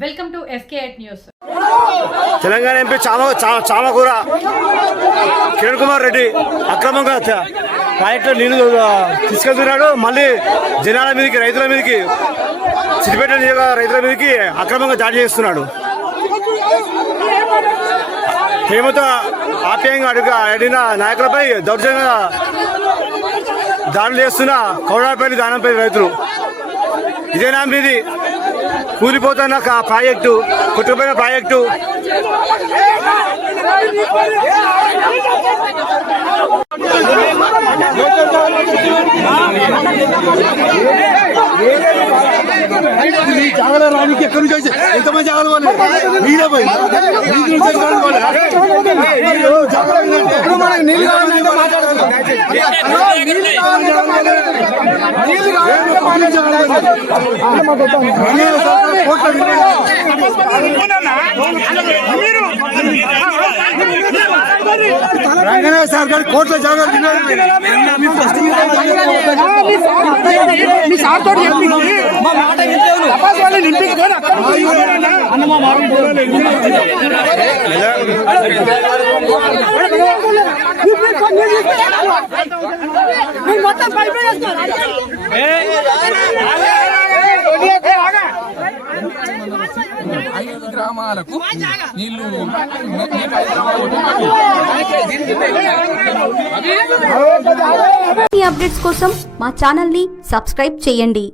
Fake news Telangana MP Chama Chamakura Kiran Kumar Reddy అక్రమంగా ప్రాజెక్టులో నీళ్ళు తీసుకెళ్తున్నాడు. మళ్ళీ జనాల మీదకి రైతుల మీదకి సిద్దిపేట రైతుల మీదకి అక్రమంగా దాడి చేస్తున్నాడు. ప్రేమతో ఆప్యాయంగా అడుగు అడిగిన నాయకులపై దౌర్జన్యంగా దాడులు చేస్తున్న కౌడాపల్లి దానంపై రైతులు. ఇదేనా మీది. కూలిపోతున్న కా- ప్రాజెక్టు కొట్టుకుపోయిన ప్రాజెక్టు ఈ జాగల రానికి ఎక్కడి నుంచి వచ్చి ఎంతమంది జాగలు వాళ్ళు మీరే పోయి నీళ్ళు కావాలంటే మాట్లాడుతున్నాం. విలువ. రంగనాథ సర్కార్ కోట్ల జాగాలు మీ సార్ తోటి చెప్పింది తపాస్ వాళ్ళు నింపించుకొని అక్కడ అన్న మా మొత్తం పైపు వేస్తున్నారు. ఐదు గ్రామాలకు నీళ్ళు ఈ అప్డేట్స్ కోసం మా ఛానల్ని సబ్స్క్రైబ్ చేయండి.